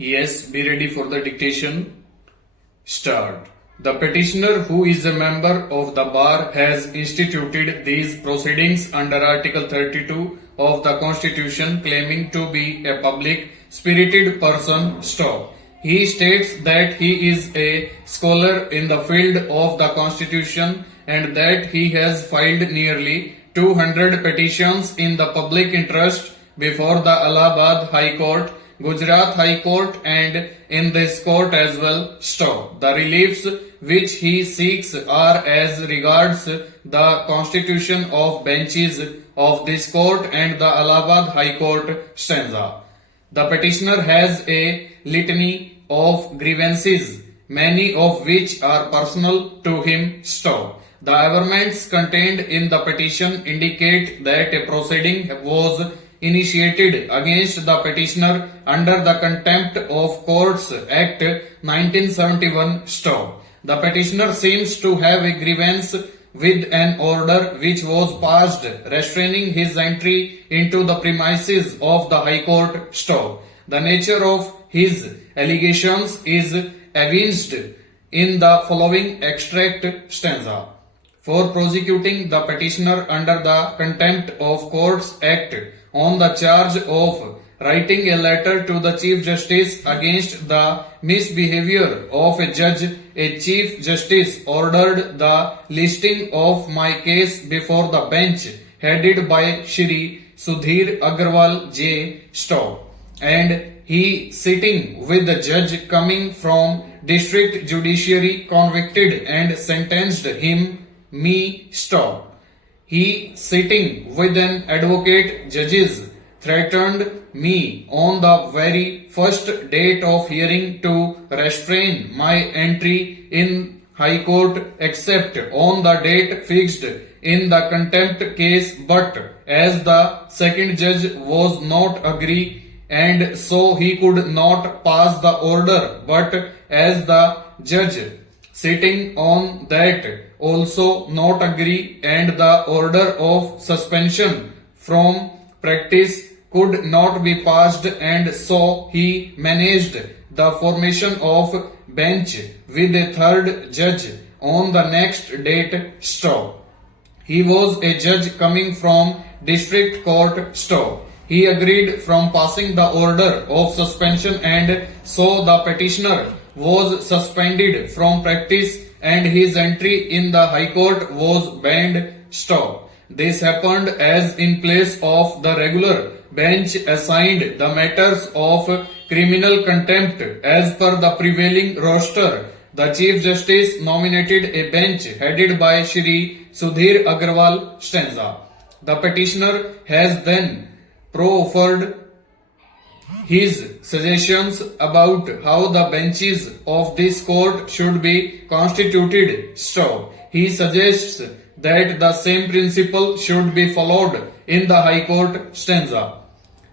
Yes, be ready for the dictation. Start. The petitioner, who is a member of the bar, has instituted these proceedings under Article 32 of the Constitution, claiming to be a public spirited person. Stop. He states that he is a scholar in the field of the Constitution and that he has filed nearly 200 petitions in the public interest before the Allahabad High Court, Gujarat High Court, and in this court as well. Stop. The reliefs which he seeks are as regards the constitution of benches of this court and the Allahabad High Court. Stanza. The petitioner has a litany of grievances, many of which are personal to him. Stop. The averments contained in the petition indicate that a proceeding was initiated against the petitioner under the Contempt of Courts Act 1971. Stop. The petitioner seems to have a grievance with an order which was passed restraining his entry into the premises of the High Court. Stop. The nature of his allegations is evinced in the following extract. Stanza. For prosecuting the petitioner under the Contempt of Courts Act on the charge of writing a letter to the Chief Justice against the misbehavior of a judge, a Chief Justice ordered the listing of my case before the bench headed by Shri Sudhir Agarwal J. Stop. And he, sitting with the judge coming from District Judiciary, convicted and sentenced him, me. Stop. He, sitting with an advocate judges, threatened me on the very first date of hearing to restrain my entry in High Court except on the date fixed in the contempt case, but as the second judge was not agree and so he could not pass the order, but as the judge sitting on that also not agree and the order of suspension from practice could not be passed, and so he managed the formation of bench with a third judge on the next date. Stop. He was a judge coming from district court. Stop. He agreed from passing the order of suspension and so the petitioner was suspended from practice and his entry in the High Court was banned. Stop. This happened as in place of the regular bench assigned the matters of criminal contempt as per the prevailing roster. The Chief Justice nominated a bench headed by Shri Sudhir Agarwal. Stanza. The petitioner has then proffered his suggestions about how the benches of this court should be constituted. Stop. He suggests that the same principle should be followed in the High Court. Stanza.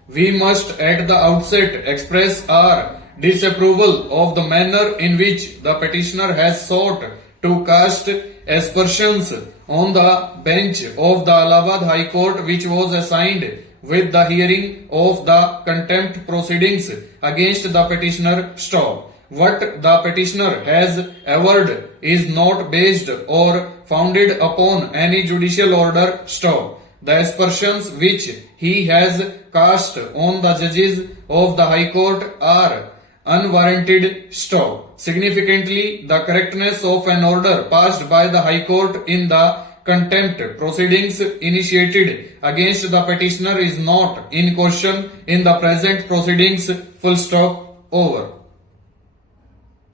We must at the outset express our disapproval of the manner in which the petitioner has sought to cast aspersions on the bench of the Allahabad High Court, which was assigned with the hearing of the contempt proceedings against the petitioner. Stop. What the petitioner has averred is not based or founded upon any judicial order. Stop. The aspersions which he has cast on the judges of the High Court are unwarranted. Stop. Significantly, the correctness of an order passed by the High Court in the contempt proceedings initiated against the petitioner is not in question in the present proceedings. Full stop. Over.